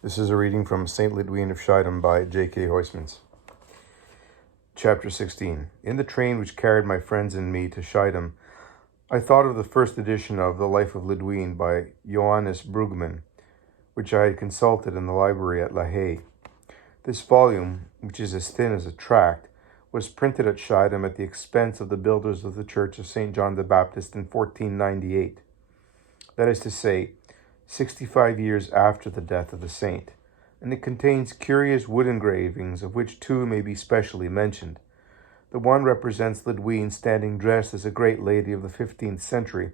This is a reading from St. Lydwine of Schiedam by J.K. Huysmans. Chapter 16. In the train which carried my friends and me to Schiedam, I thought of the first edition of The Life of Lydwine by Johannes Brugman, which I had consulted in the library at La Haye. This volume, which is as thin as a tract, was printed at Schiedam at the expense of the builders of the Church of St. John the Baptist in 1498. That is to say, 65 years after the death of the saint, and it contains curious wood engravings, of which two may be specially mentioned. The one represents Lydwine standing dressed as a great lady of the 15th century,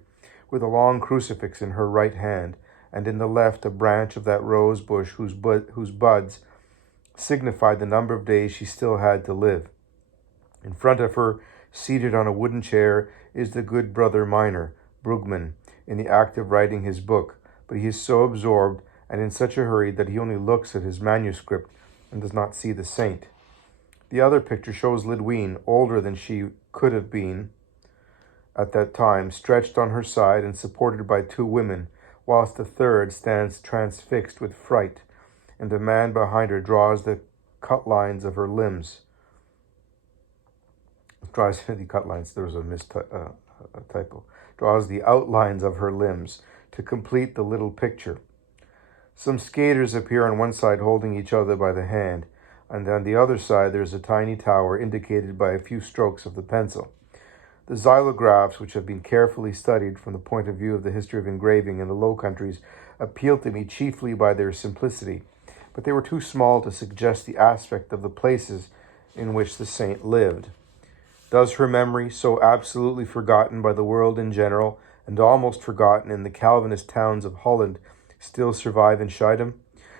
with a long crucifix in her right hand, and in the left a branch of that rose bush whose buds signified the number of days she still had to live. In front of her, seated on a wooden chair, is the good brother miner, Brugman, in the act of writing his book, but he is so absorbed and in such a hurry that he only looks at his manuscript and does not see the saint. The other picture shows Lydwine, older than she could have been at that time, stretched on her side and supported by two women, whilst the third stands transfixed with fright, and the man behind her draws the cut lines of her limbs. Draws the outlines of her limbs to complete the little picture. Some skaters appear on one side holding each other by the hand, and on the other side there is a tiny tower indicated by a few strokes of the pencil. The xylographs, which have been carefully studied from the point of view of the history of engraving in the Low Countries, appealed to me chiefly by their simplicity, but they were too small to suggest the aspect of the places in which the saint lived. Does her memory, so absolutely forgotten by the world in general, and almost forgotten in the Calvinist towns of Holland, still survive in Schiedam?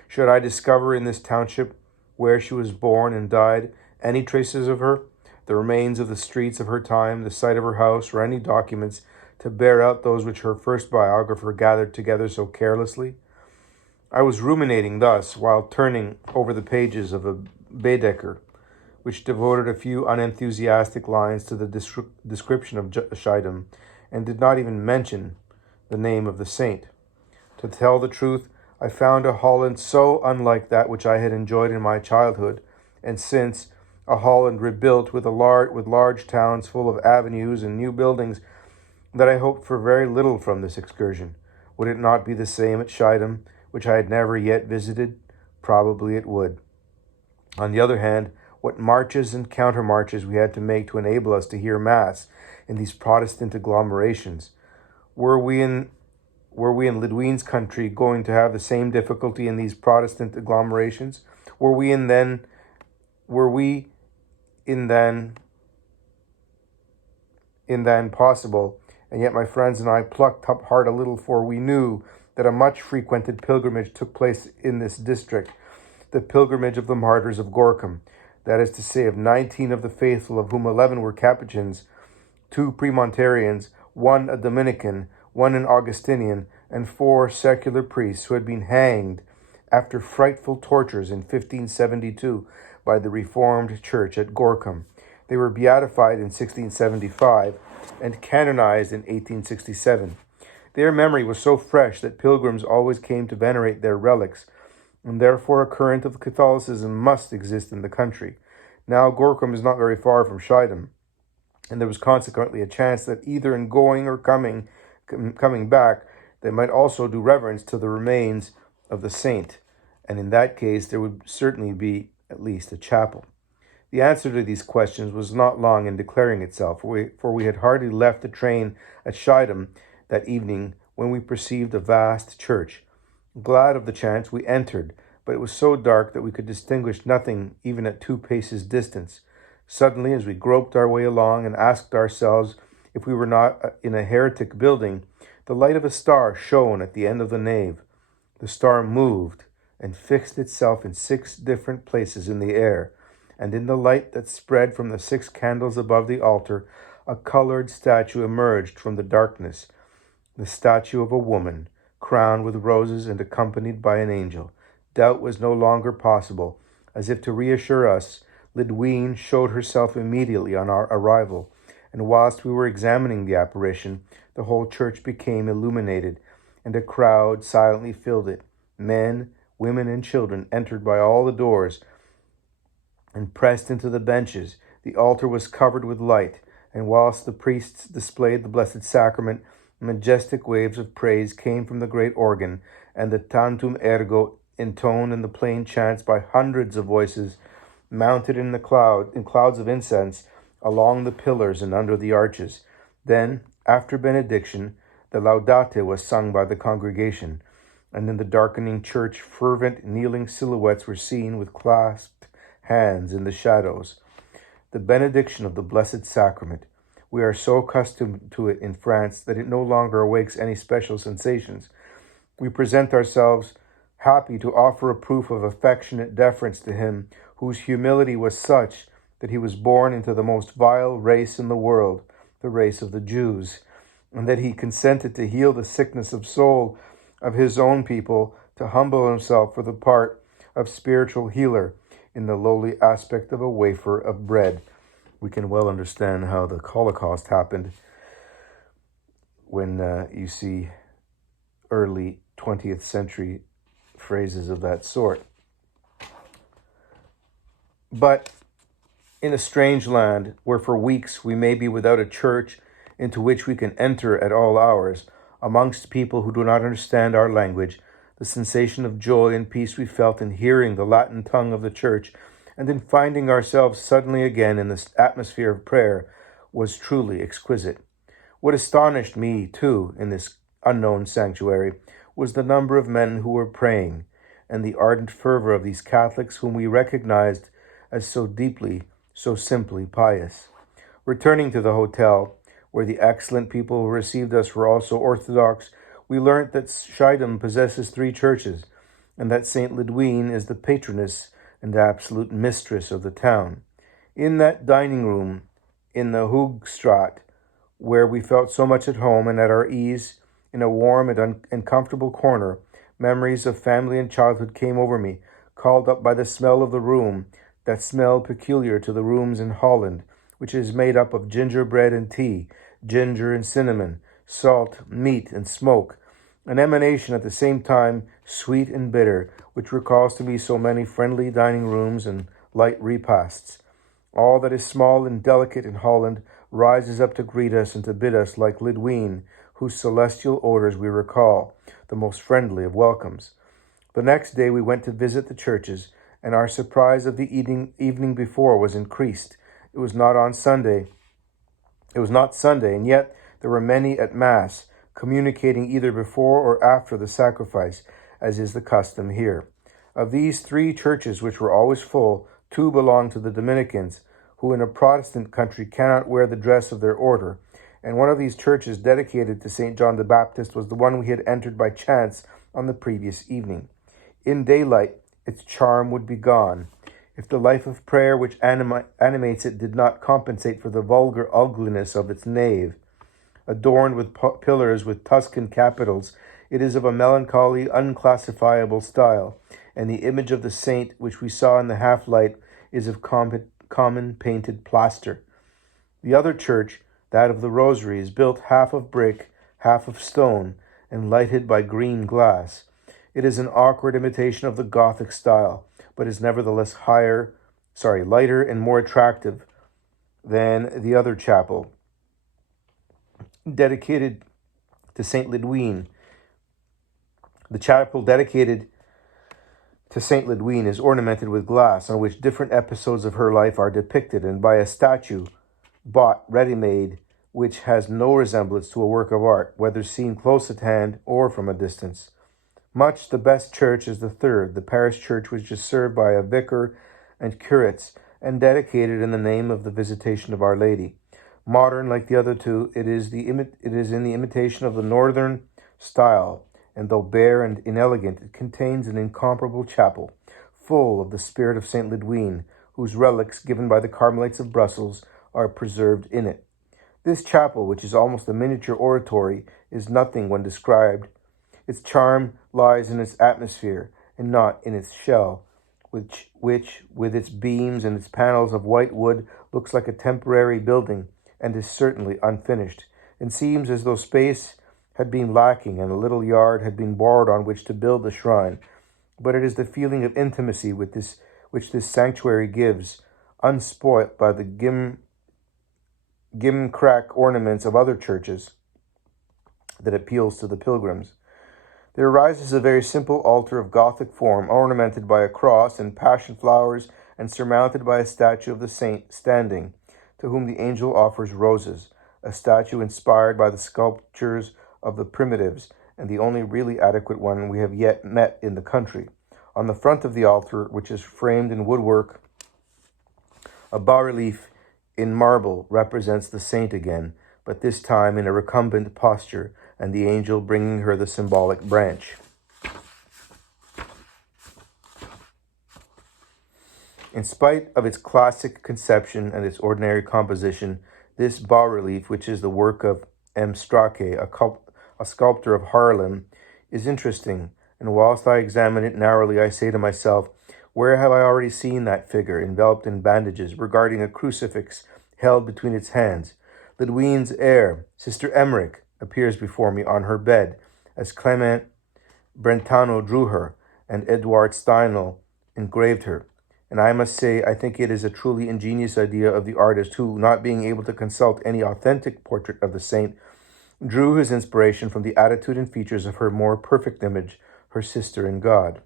Should I discover in this township, where she was born and died, any traces of her, the remains of the streets of her time, the site of her house, or any documents to bear out those which her first biographer gathered together so carelessly? I was ruminating thus while turning over the pages of a Baedeker, which devoted a few unenthusiastic lines to the description of Schiedam, and did not even mention the name of the saint. To tell the truth, I found a Holland so unlike that which I had enjoyed in my childhood, and since a Holland rebuilt with large towns full of avenues and new buildings, that I hoped for very little from this excursion. Would it not be the same at Schiedam, which I had never yet visited? Probably it would. On the other hand, what marches and countermarches we had to make to enable us to hear Mass in these Protestant agglomerations. Were we in Lydwine's country going to have the same difficulty in these Protestant agglomerations? Were we in then possible? And yet my friends and I plucked up heart a little, for we knew that a much frequented pilgrimage took place in this district, the pilgrimage of the martyrs of Gorkum. That is to say, of 19 of the faithful, of whom 11 were Capuchins, 2 Premontarians, 1 a Dominican, 1 an Augustinian, and 4 secular priests who had been hanged after frightful tortures in 1572 by the Reformed Church at Gorkum. They were beatified in 1675 and canonized in 1867. Their memory was so fresh that pilgrims always came to venerate their relics, and therefore a current of Catholicism must exist in the country. Now Gorkum is not very far from Schiedam, and there was consequently a chance that either in going or coming back, they might also do reverence to the remains of the saint, and in that case there would certainly be at least a chapel. The answer to these questions was not long in declaring itself, for we had hardly left the train at Schiedam that evening when we perceived a vast church. Glad of the chance, we entered, but it was so dark that we could distinguish nothing even at 2 paces distance. Suddenly, as we groped our way along and asked ourselves if we were not in a heretic building, the light of a star shone at the end of the nave. The star moved and fixed itself in 6 different places in the air, and in the light that spread from the 6 candles above the altar, a colored statue emerged from the darkness, the statue of a woman, crowned with roses and accompanied by an angel. Doubt was no longer possible. As if to reassure us, Lydwine showed herself immediately on our arrival, and whilst we were examining the apparition, the whole church became illuminated, and a crowd silently filled it. Men, women and children entered by all the doors and pressed into the benches. The altar was covered with light, and whilst the priests displayed the Blessed Sacrament, majestic waves of praise came from the great organ, and the Tantum Ergo, intoned in the plain chants by hundreds of voices, mounted in clouds of incense along the pillars and under the arches. Then, after benediction, the Laudate was sung by the congregation, and in the darkening church fervent kneeling silhouettes were seen with clasped hands in the shadows. The benediction of the Blessed Sacrament. We are so accustomed to it in France that it no longer awakes any special sensations. We present ourselves happy to offer a proof of affectionate deference to him whose humility was such that he was born into the most vile race in the world, the race of the Jews, and that he consented to heal the sickness of soul of his own people, to humble himself for the part of spiritual healer in the lowly aspect of a wafer of bread. We can well understand how the Holocaust happened when you see early 20th century phrases of that sort. But in a strange land where for weeks we may be without a church into which we can enter at all hours, amongst people who do not understand our language, the sensation of joy and peace we felt in hearing the Latin tongue of the church and in finding ourselves suddenly again in this atmosphere of prayer was truly exquisite. What astonished me, too, in this unknown sanctuary was the number of men who were praying and the ardent fervor of these Catholics whom we recognized as so deeply, so simply pious. Returning to the hotel, where the excellent people who received us were also Orthodox, we learnt that Schiedam possesses 3 churches, and that St. Lydwine is the patroness and absolute mistress of the town. In that dining room in the Hoogstraat, where we felt so much at home and at our ease, in a warm and comfortable corner, memories of family and childhood came over me, called up by the smell of the room, that smell peculiar to the rooms in Holland, which is made up of gingerbread and tea, ginger and cinnamon, salt, meat, and smoke, an emanation at the same time sweet and bitter, which recalls to me so many friendly dining rooms and light repasts. All that is small and delicate in Holland rises up to greet us and to bid us like Lydwine, whose celestial odors we recall, the most friendly of welcomes. The next day we went to visit the churches, and our surprise of the evening before was increased. It was not Sunday, and yet there were many at Mass, communicating either before or after the sacrifice, as is the custom here. Of these 3 churches, which were always full, 2 belonged to the Dominicans, who in a Protestant country cannot wear the dress of their order, and one of these churches dedicated to St. John the Baptist was the one we had entered by chance on the previous evening. In daylight, its charm would be gone, if the life of prayer which animates it did not compensate for the vulgar ugliness of its nave. Adorned with pillars with Tuscan capitals, it is of a melancholy, unclassifiable style, and the image of the saint which we saw in the half-light is of common painted plaster. The other church, that of the Rosary, is built half of brick, half of stone, and lighted by green glass. It is an awkward imitation of the Gothic style, but is nevertheless lighter and more attractive than the other chapel, dedicated to St. Lydwine. The chapel dedicated to St. Lydwine is ornamented with glass on which different episodes of her life are depicted, and by a statue bought ready-made, which has no resemblance to a work of art, whether seen close at hand or from a distance. Much the best church is the third, the parish church, which is served by a vicar and curates, and dedicated in the name of the Visitation of Our Lady. Modern, like the other 2, it is in the imitation of the northern style, and though bare and inelegant, it contains an incomparable chapel, full of the spirit of St. Lydwine, whose relics, given by the Carmelites of Brussels, are preserved in it. This chapel, which is almost a miniature oratory, is nothing when described. Its charm lies in its atmosphere, and not in its shell, which, with its beams and its panels of white wood, looks like a temporary building, and is certainly unfinished, and seems as though space had been lacking and a little yard had been borrowed on which to build the shrine. but it is the feeling of intimacy which this sanctuary gives, unspoilt by the gimcrack ornaments of other churches, that appeals to the pilgrims. There arises a very simple altar of Gothic form, ornamented by a cross and passion flowers, and surmounted by a statue of the saint standing, to whom the angel offers roses, a statue inspired by the sculptures of the primitives, and the only really adequate one we have yet met in the country. On the front of the altar, which is framed in woodwork, a bas-relief in marble represents the saint again, but this time in a recumbent posture, and the angel bringing her the symbolic branch. In spite of its classic conception and its ordinary composition, this bas-relief, which is the work of M. Strachey, a sculptor of Haarlem, is interesting, and whilst I examine it narrowly, I say to myself, where have I already seen that figure, enveloped in bandages, regarding a crucifix held between its hands? Lydwine's heir, Sister Emmerich, appears before me on her bed, as Clement Brentano drew her, and Eduard Steinel engraved her. And I must say, I think it is a truly ingenious idea of the artist who, not being able to consult any authentic portrait of the saint, drew his inspiration from the attitude and features of her more perfect image, her sister in God.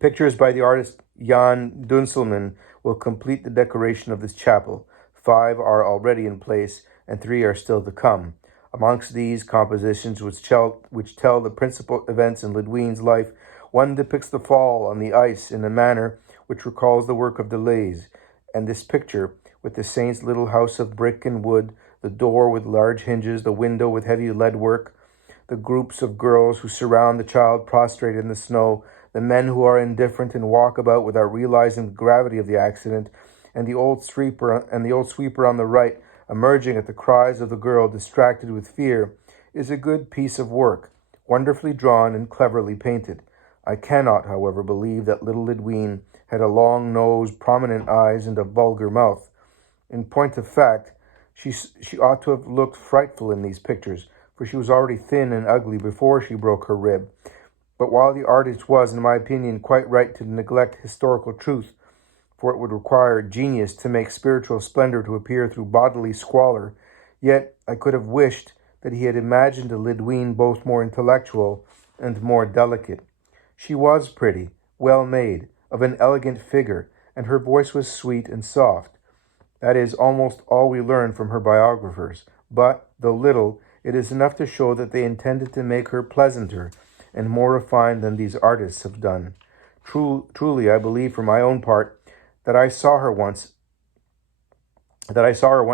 Pictures by the artist Jan Dunselman will complete the decoration of this chapel. 5 are already in place, and 3 are still to come. Amongst these compositions, which tell the principal events in Lydwine's life, one depicts the fall on the ice in a manner which recalls the work of Deleuze, and this picture, with the saint's little house of brick and wood, the door with large hinges, the window with heavy leadwork, the groups of girls who surround the child prostrate in the snow, the men who are indifferent and walk about without realizing the gravity of the accident, and the old sweeper on the right, emerging at the cries of the girl distracted with fear, is a good piece of work, wonderfully drawn and cleverly painted. I cannot, however, believe that little Lydwine had a long nose, prominent eyes, and a vulgar mouth. In point of fact, she ought to have looked frightful in these pictures, for she was already thin and ugly before she broke her rib. But while the artist was, in my opinion, quite right to neglect historical truth, for it would require genius to make spiritual splendor to appear through bodily squalor, yet I could have wished that he had imagined a Lydwine both more intellectual and more delicate. She was pretty, well made, of an elegant figure, and her voice was sweet and soft. That is almost all we learn from her biographers, but, though little, it is enough to show that they intended to make her pleasanter and more refined than these artists have done. Truly, I believe for my own part that I saw her one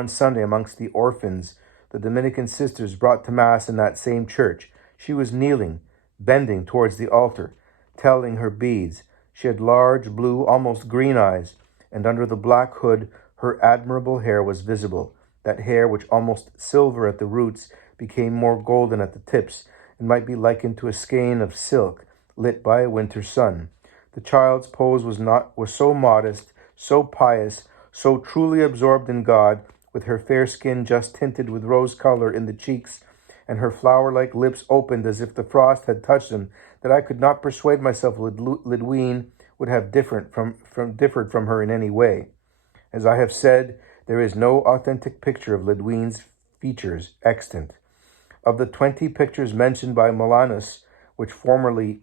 Sunday amongst the orphans the Dominican sisters brought to Mass in that same church. She was kneeling, bending towards the altar, telling her beads. She had large, blue, almost green eyes, and under the black hood her admirable hair was visible, that hair which, almost silver at the roots, became more golden at the tips, and might be likened to a skein of silk lit by a winter sun. The child's pose was so modest, so pious, so truly absorbed in God, with her fair skin just tinted with rose color in the cheeks, and her flower-like lips opened as if the frost had touched them, that I could not persuade myself Lydwine would have differed from her in any way. As I have said, there is no authentic picture of Lydwine's features extant. Of the 20 pictures mentioned by Molanus, which formerly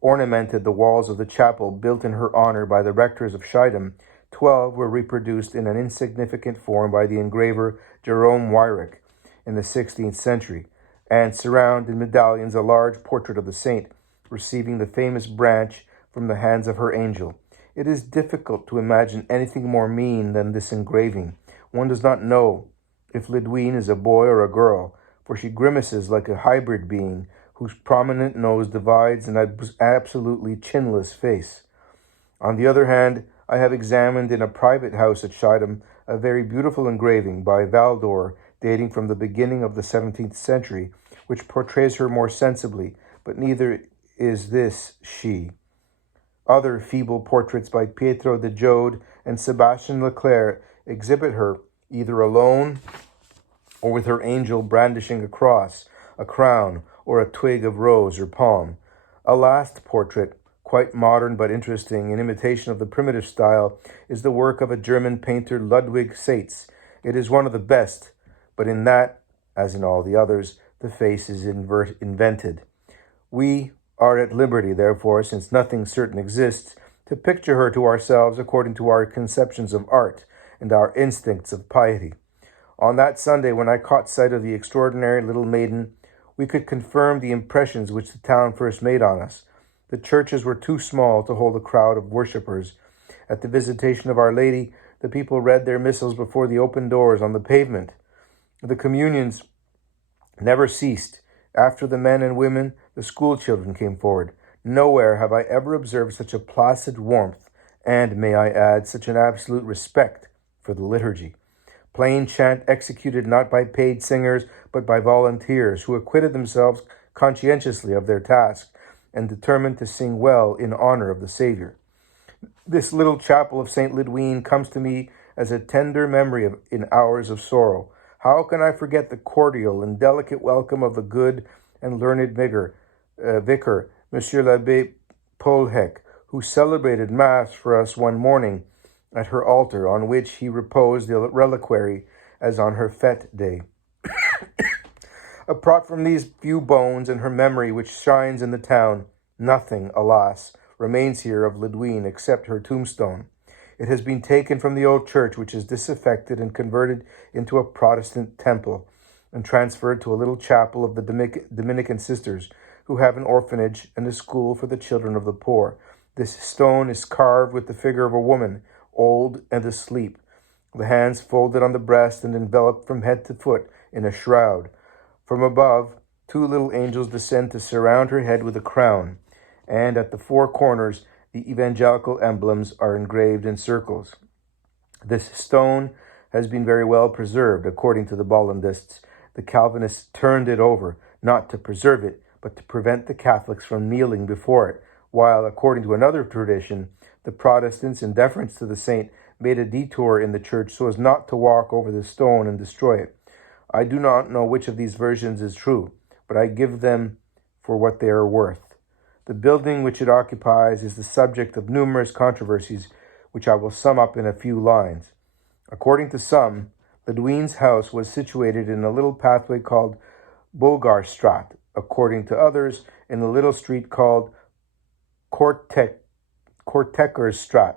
ornamented the walls of the chapel built in her honor by the rectors of Schiedam, 12 were reproduced in an insignificant form by the engraver Jerome Wyrick in the 16th century, and surround in medallions a large portrait of the saint receiving the famous branch from the hands of her angel. It is difficult to imagine anything more mean than this engraving. One does not know if Lydwine is a boy or a girl, for she grimaces like a hybrid being whose prominent nose divides an absolutely chinless face. On the other hand, I have examined in a private house at Schiedam a very beautiful engraving by Valdor dating from the beginning of the 17th century, which portrays her more sensibly, but neither is this she. Other feeble portraits by Pietro de Jode and Sebastian Leclerc exhibit her either alone or with her angel brandishing a cross, a crown, or a twig of rose or palm. A last portrait, quite modern but interesting, in imitation of the primitive style, is the work of a German painter Ludwig Seitz. It is one of the best, but in that, as in all the others, the face is invented. We are at liberty, therefore, since nothing certain exists, to picture her to ourselves according to our conceptions of art and our instincts of piety. On that Sunday, when I caught sight of the extraordinary little maiden, we could confirm the impressions which the town first made on us. The churches were too small to hold a crowd of worshippers. At the visitation of Our Lady, the people read their missals before the open doors on the pavement. The communions never ceased. After the men and women, the school children came forward. Nowhere have I ever observed such a placid warmth, and, may I add, such an absolute respect for the liturgy. Plain chant executed not by paid singers, but by volunteers, who acquitted themselves conscientiously of their task, and determined to sing well in honor of the Saviour. This little chapel of St. Lydwine comes to me as a tender memory in hours of sorrow. How can I forget the cordial and delicate welcome of the good and learned vicar, Monsieur l'Abbé Polhec, who celebrated Mass for us one morning at her altar, on which he reposed the reliquary as on her fête day. Apart from these few bones and her memory which shines in the town, nothing, alas, remains here of Lydwine except her tombstone. It has been taken from the old church, which is disaffected and converted into a Protestant temple, and transferred to a little chapel of the Dominican sisters, who have an orphanage and a school for the children of the poor. This stone is carved with the figure of a woman, old and asleep, the hands folded on the breast and enveloped from head to foot in a shroud. From above, two little angels descend to surround her head with a crown, and at the four corners the evangelical emblems are engraved in circles. This stone has been very well preserved, according to the Bollandists. The Calvinists turned it over, not to preserve it, but to prevent the Catholics from kneeling before it, while, according to another tradition, the Protestants, in deference to the saint, made a detour in the church so as not to walk over the stone and destroy it. I do not know which of these versions is true, but I give them for what they are worth. The building which it occupies is the subject of numerous controversies, which I will sum up in a few lines. According to some, Lydwine's house was situated in a little pathway called Bogarstraat, according to others, in a little street called Kortekersstraat.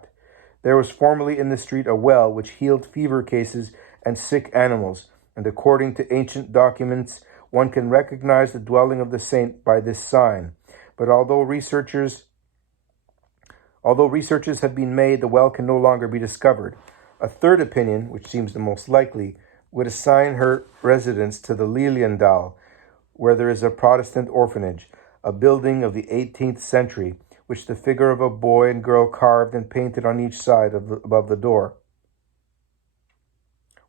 There was formerly in the street a well which healed fever cases and sick animals, and according to ancient documents, one can recognize the dwelling of the saint by this sign. But although researches have been made, the well can no longer be discovered. A third opinion, which seems the most likely, would assign her residence to the Liliendal, where there is a Protestant orphanage, a building of the 18th century, which the figure of a boy and girl carved and painted on each side above the door.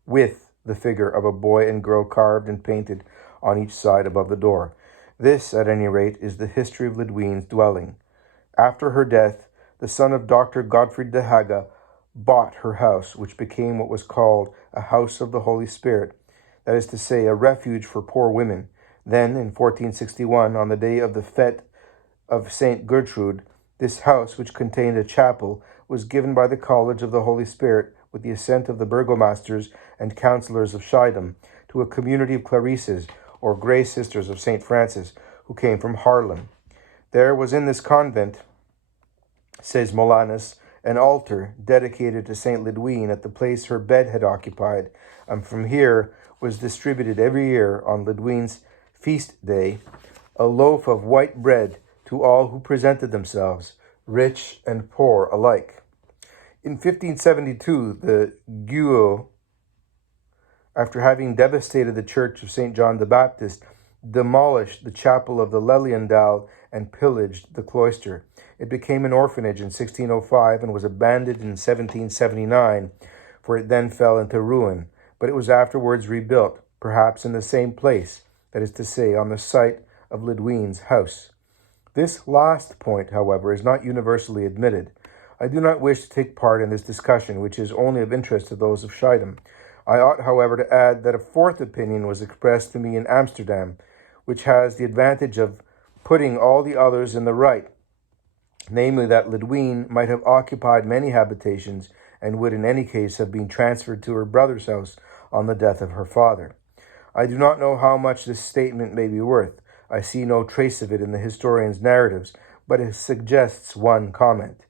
With the figure of a boy and girl carved and painted on each side above the door. This, at any rate, is the history of Lydwine's dwelling. After her death, the son of Dr. Gottfried de Haga bought her house, which became what was called a house of the Holy Spirit, that is to say, a refuge for poor women. Then, in 1461, on the day of the fête of Saint Gertrude, this house, which contained a chapel, was given by the College of the Holy Spirit, with the assent of the burgomasters and councillors of Schiedam, to a community of Clarisses, or Grey Sisters of St. Francis, who came from Haarlem. There was in this convent, says Molanus, an altar dedicated to St. Lydwine at the place her bed had occupied, and from here was distributed every year on Lydwine's feast day a loaf of white bread to all who presented themselves, rich and poor alike. In 1572, the Gueux, after having devastated the church of St. John the Baptist, demolished the chapel of the Leliendal and pillaged the cloister. It became an orphanage in 1605 and was abandoned in 1779, for it then fell into ruin. But it was afterwards rebuilt, perhaps in the same place, that is to say, on the site of Lydwine's house. This last point, however, is not universally admitted. I do not wish to take part in this discussion, which is only of interest to those of Schiedam. I ought, however, to add that a fourth opinion was expressed to me in Amsterdam, which has the advantage of putting all the others in the right, namely that Lydwine might have occupied many habitations and would in any case have been transferred to her brother's house on the death of her father. I do not know how much this statement may be worth. I see no trace of it in the historian's narratives, but it suggests one comment.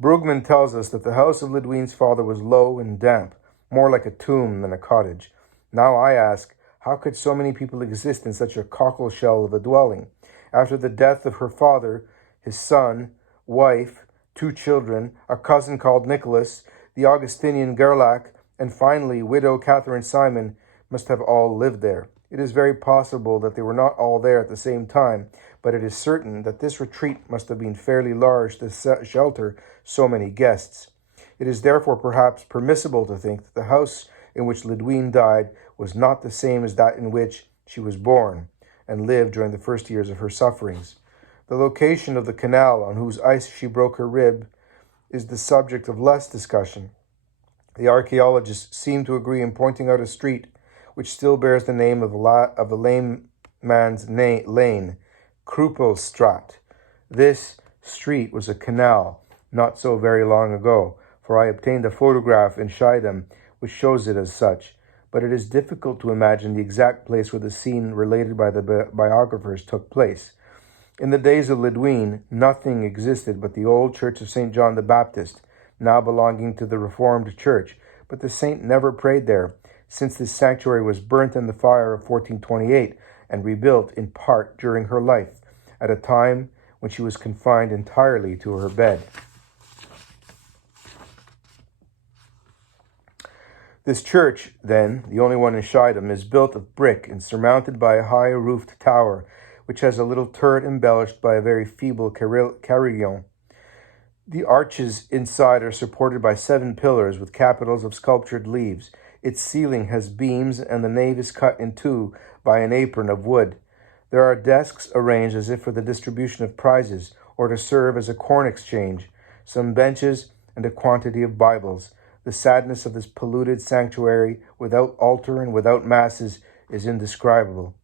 Brugman tells us that the house of Lydwine's father was low and damp, more like a tomb than a cottage. Now I ask, how could so many people exist in such a cockle shell of a dwelling? After the death of her father, his son, wife, 2 children, a cousin called Nicholas, the Augustinian Gerlach, and finally widow Catherine Simon must have all lived there. It is very possible that they were not all there at the same time, but it is certain that this retreat must have been fairly large to shelter so many guests. It is therefore perhaps permissible to think that the house in which Lydwine died was not the same as that in which she was born and lived during the first years of her sufferings. The location of the canal on whose ice she broke her rib is the subject of less discussion. The archaeologists seem to agree in pointing out a street which still bears the name of the lame man's lane, Kruppelstraat. This street was a canal not so very long ago, for I obtained a photograph in Schiedam which shows it as such, but it is difficult to imagine the exact place where the scene related by the biographers took place. In the days of Lydwine, nothing existed but the old church of St. John the Baptist, now belonging to the Reformed Church, but the saint never prayed there, since this sanctuary was burnt in the fire of 1428 and rebuilt in part during her life, at a time when she was confined entirely to her bed. This church, then, the only one in Schiedam, is built of brick and surmounted by a high-roofed tower, which has a little turret embellished by a very feeble carillon. The arches inside are supported by 7 pillars with capitals of sculptured leaves. Its ceiling has beams, and the nave is cut in 2 by an apron of wood. There are desks arranged as if for the distribution of prizes, or to serve as a corn exchange, some benches, and a quantity of Bibles. The sadness of this polluted sanctuary, without altar and without masses, is indescribable.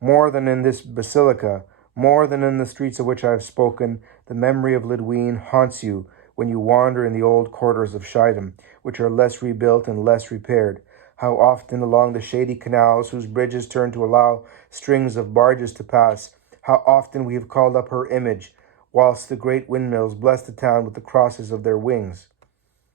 More than in this basilica, more than in the streets of which I have spoken, the memory of Lydwine haunts you when you wander in the old quarters of Schiedam, which are less rebuilt and less repaired. How often along the shady canals whose bridges turn to allow strings of barges to pass, how often we have called up her image, whilst the great windmills bless the town with the crosses of their wings.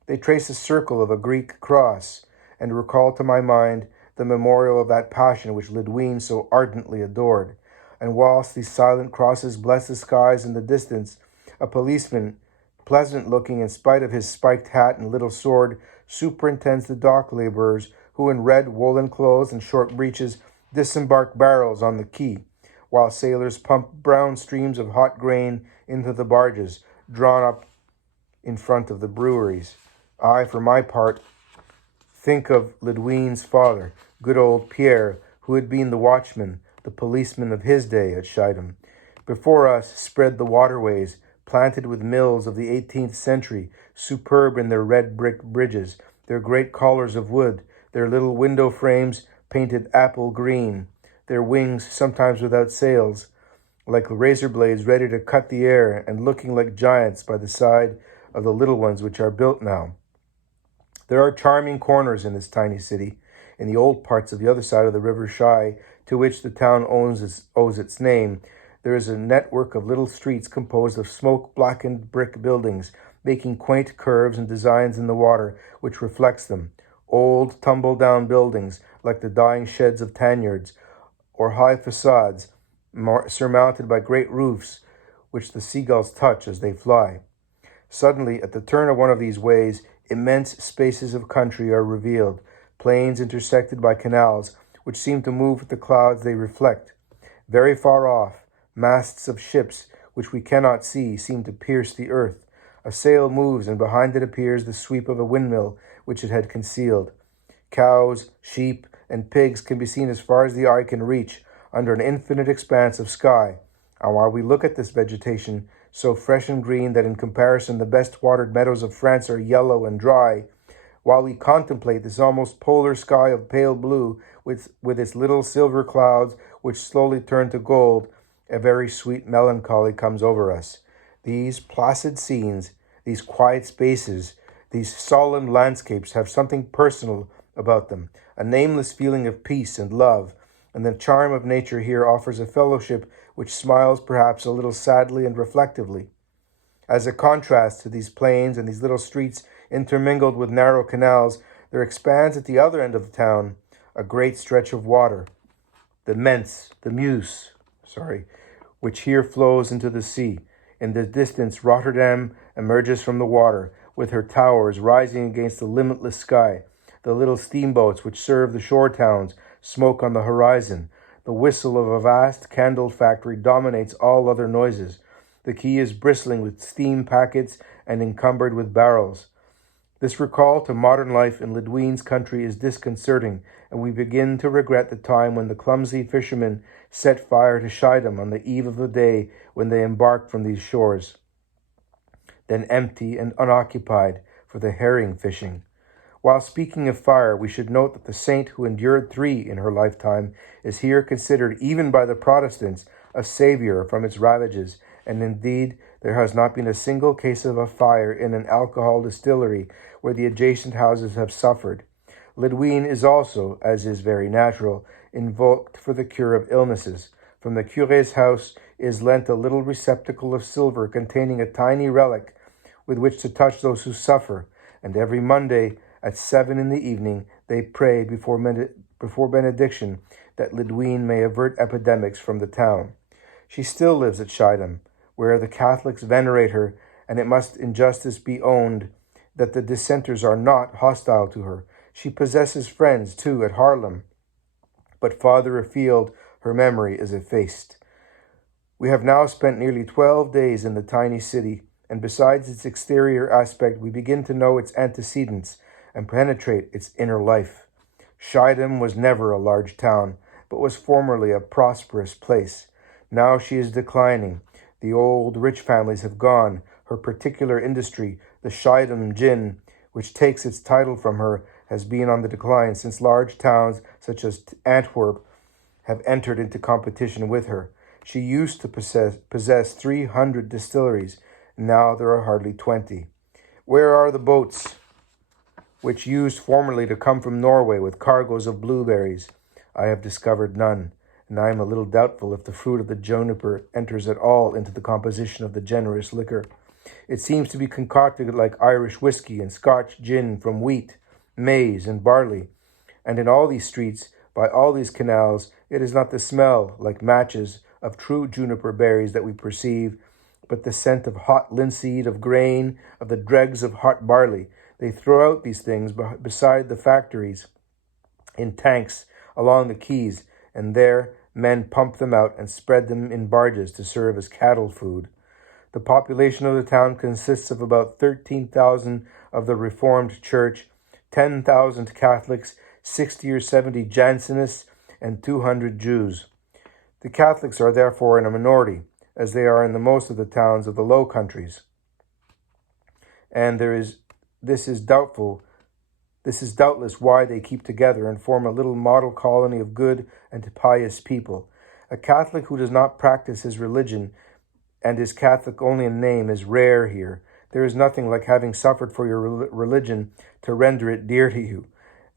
They trace a circle of a Greek cross, and recall to my mind the memorial of that passion which Lydwine so ardently adored. And whilst these silent crosses bless the skies in the distance, a policeman, pleasant-looking in spite of his spiked hat and little sword, superintends the dock laborers who in red woolen clothes and short breeches disembark barrels on the quay, while sailors pump brown streams of hot grain into the barges, drawn up in front of the breweries. I, for my part, think of Lydwine's father, good old Pierre, who had been the watchman, the policeman of his day at Schiedam. Before us spread the waterways, planted with mills of the 18th century, superb in their red brick bridges, their great collars of wood, their little window frames painted apple green, their wings sometimes without sails, like razor blades ready to cut the air and looking like giants by the side of the little ones which are built now. There are charming corners in this tiny city, in the old parts of the other side of the River Schie, to which the town owes its name. There is a network of little streets composed of smoke-blackened brick buildings, making quaint curves and designs in the water, which reflects them. Old, tumble-down buildings, like the dying sheds of Tanyards, or high facades, surmounted by great roofs, which the seagulls touch as they fly. Suddenly, at the turn of one of these ways, immense spaces of country are revealed, plains intersected by canals, which seem to move with the clouds they reflect. Very far off, masts of ships, which we cannot see, seem to pierce the earth. A sail moves, and behind it appears the sweep of a windmill, which it had concealed. Cows, sheep, and pigs can be seen as far as the eye can reach, under an infinite expanse of sky. And while we look at this vegetation, so fresh and green that in comparison the best watered meadows of France are yellow and dry, while we contemplate this almost polar sky of pale blue with its little silver clouds which slowly turn to gold, A very sweet melancholy comes over us. These placid scenes, these quiet spaces, these solemn landscapes have something personal about them, a nameless feeling of peace and love, and the charm of nature here offers a fellowship which smiles perhaps a little sadly and reflectively. As a contrast to these plains and these little streets intermingled with narrow canals, there expands at the other end of the town a great stretch of water, the Meuse, which here flows into the sea. In the distance, Rotterdam emerges from the water, with her towers rising against the limitless sky. The little steamboats which serve the shore towns smoke on the horizon. The whistle of a vast candle factory dominates all other noises. The quay is bristling with steam packets and encumbered with barrels. This recall to modern life in Lydwine's country is disconcerting, and we begin to regret the time when the clumsy fishermen set fire to Schiedam on the eve of the day when they embarked from these shores, then empty and unoccupied for the herring fishing. While speaking of fire, we should note that the saint who endured 3 in her lifetime is here considered, even by the Protestants, a savior from its ravages, and indeed there has not been a single case of a fire in an alcohol distillery where the adjacent houses have suffered. Lydwine is also, as is very natural, invoked for the cure of illnesses. From the curé's house is lent a little receptacle of silver containing a tiny relic with which to touch those who suffer, and every Monday at 7 in the evening they pray before benediction that Lydwine may avert epidemics from the town. She still lives at Schiedam, where the Catholics venerate her, and it must in justice be owned that the dissenters are not hostile to her. She possesses friends, too, at Haarlem, but farther afield her memory is effaced. We have now spent nearly 12 days in the tiny city, and besides its exterior aspect, we begin to know its antecedents and penetrate its inner life. Schiedam was never a large town, but was formerly a prosperous place. Now she is declining. The old rich families have gone. Her particular industry, the Schiedam gin, which takes its title from her, has been on the decline since large towns such as Antwerp have entered into competition with her. She used to possess 300 distilleries. Now there are hardly 20. Where are the boats which used formerly to come from Norway with cargoes of blueberries? I have discovered none, and I am a little doubtful if the fruit of the juniper enters at all into the composition of the generous liquor. It seems to be concocted like Irish whiskey and Scotch gin from wheat, maize, and barley. And in all these streets, by all these canals, it is not the smell, like matches, of true juniper berries that we perceive, but the scent of hot linseed, of grain, of the dregs of hot barley. They throw out these things beside the factories in tanks along the quays, and there men pump them out and spread them in barges to serve as cattle food. The population of the town consists of about 13,000 of the Reformed Church, 10,000 Catholics, 60 or 70 Jansenists, and 200 Jews. The Catholics are therefore in a minority, as they are in the most of the towns of the Low Countries. And this is doubtless why they keep together and form a little model colony of good and pious people. A Catholic who does not practice his religion and is Catholic only in name is rare here. There is nothing like having suffered for your religion to render it dear to you.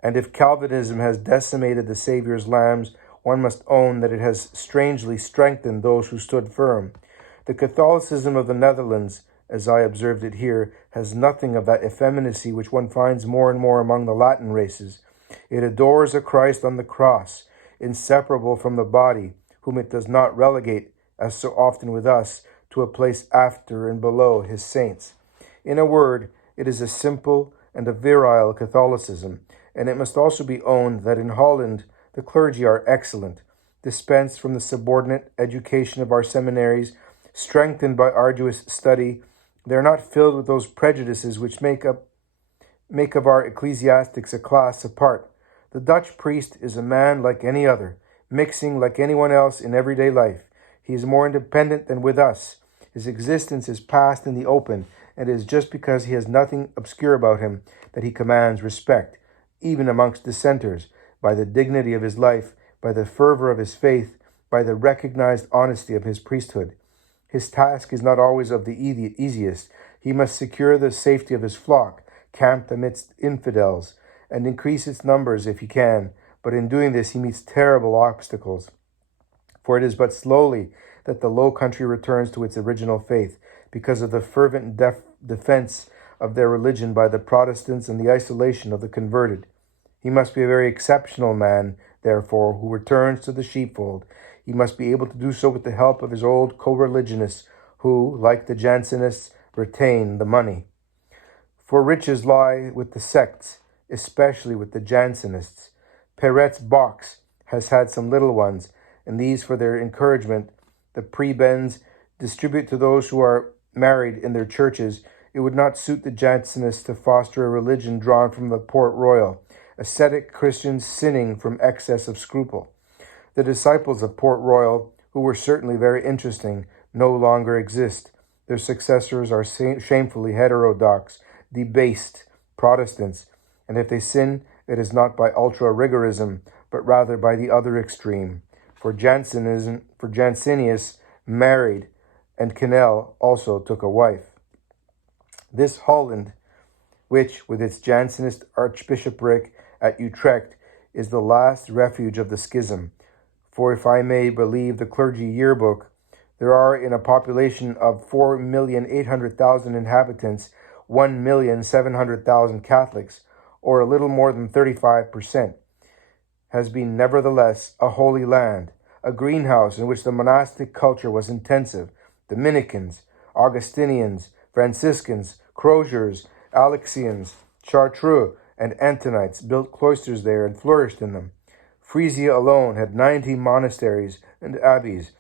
And if Calvinism has decimated the Saviour's lambs, one must own that it has strangely strengthened those who stood firm. The Catholicism of the Netherlands, as I observed it here, has nothing of that effeminacy which one finds more and more among the Latin races. It adores a Christ on the cross, inseparable from the body, whom it does not relegate, as so often with us, to a place after and below his saints. In a word, it is a simple and a virile Catholicism, and it must also be owned that in Holland the clergy are excellent, dispensed from the subordinate education of our seminaries, strengthened by arduous study. They are not filled with those prejudices which make of our ecclesiastics a class apart. The Dutch priest is a man like any other, mixing like anyone else in everyday life. He is more independent than with us. His existence is passed in the open, and it is just because he has nothing obscure about him that he commands respect, even amongst dissenters, by the dignity of his life, by the fervor of his faith, by the recognized honesty of his priesthood. His task is not always of the easiest. He must secure the safety of his flock, camped amidst infidels, and increase its numbers if he can, but in doing this he meets terrible obstacles. For it is but slowly that the Low Country returns to its original faith, because of the fervent defense of their religion by the Protestants and the isolation of the converted. He must be a very exceptional man, therefore, who returns to the sheepfold. He must be able to do so with the help of his old co-religionists, who, like the Jansenists, retain the money. For riches lie with the sects, especially with the Jansenists. Peret's box has had some little ones, and these, for their encouragement, the prebends distribute to those who are married in their churches. It would not suit the Jansenists to foster a religion drawn from the Port Royal, ascetic Christians sinning from excess of scruple. The disciples of Port Royal, who were certainly very interesting, no longer exist. Their successors are shamefully heterodox, debased Protestants, and if they sin, it is not by ultra-rigorism, but rather by the other extreme. For Jansenius married, and Kenel also took a wife. This Holland, which, with its Jansenist archbishopric at Utrecht, is the last refuge of the schism. For if I may believe the clergy yearbook, there are in a population of 4,800,000 inhabitants, 1,700,000 Catholics, or a little more than 35%, has been nevertheless a holy land, a greenhouse in which the monastic culture was intensive. Dominicans, Augustinians, Franciscans, Croziers, Alexians, Chartreux, and Antonites built cloisters there and flourished in them. Frisia alone had 90 monasteries and abbeys,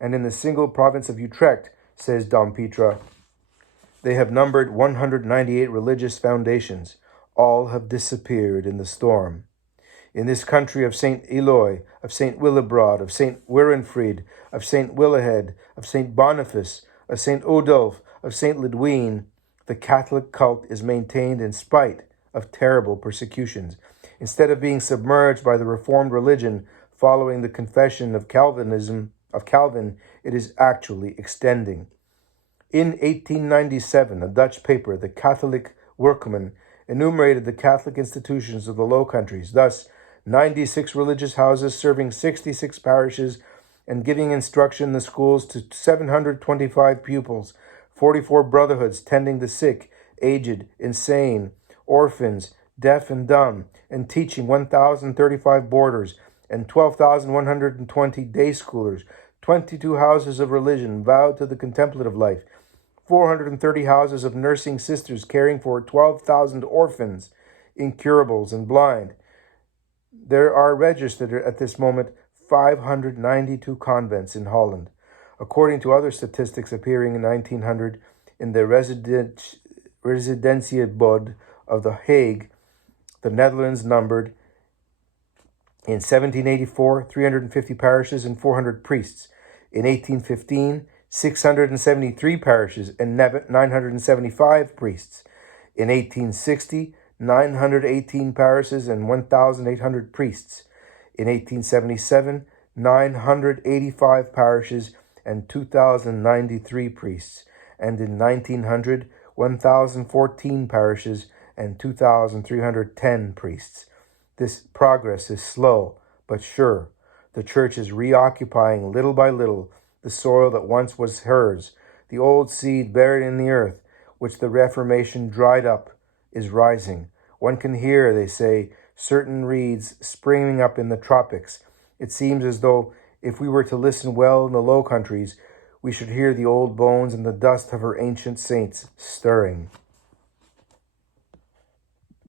and in the single province of Utrecht, says Dom Petra, they have numbered 198 religious foundations. All have disappeared in the storm. In this country of St. Eloi, of St. Willibrord, of St. Werenfried, of St. Willehad, of St. Boniface, of St. Odulf, of St. Lydwine, the Catholic cult is maintained in spite of terrible persecutions. Instead of being submerged by the Reformed religion following the confession of Calvin, it is actually extending. In 1897, a Dutch paper, the Catholic Workman, enumerated the Catholic institutions of the Low Countries, thus 96 religious houses serving 66 parishes and giving instruction in the schools to 725 pupils, 44 brotherhoods tending the sick, aged, insane, orphans, deaf and dumb, and teaching 1,035 boarders and 12,120 day schoolers, 22 houses of religion vowed to the contemplative life, 430 houses of nursing sisters caring for 12,000 orphans, incurables, and blind. There are registered at this moment 592 convents in Holland. According to other statistics appearing in 1900 in the Residentiebod of The Hague, the Netherlands numbered in 1784 350 parishes and 400 priests. In 1815, 673 parishes and 975 priests. In 1860, 918 parishes and 1,800 priests. In 1877, 985 parishes and 2,093 priests. And in 1900, 1,014 parishes and 2,310 priests. This progress is slow, but sure. The Church is reoccupying little by little the soil that once was hers. The old seed buried in the earth, which the Reformation dried up, is rising. One can hear, they say, certain reeds springing up in the tropics. It seems as though, if we were to listen well in the Low Countries, we should hear the old bones and the dust of her ancient saints stirring.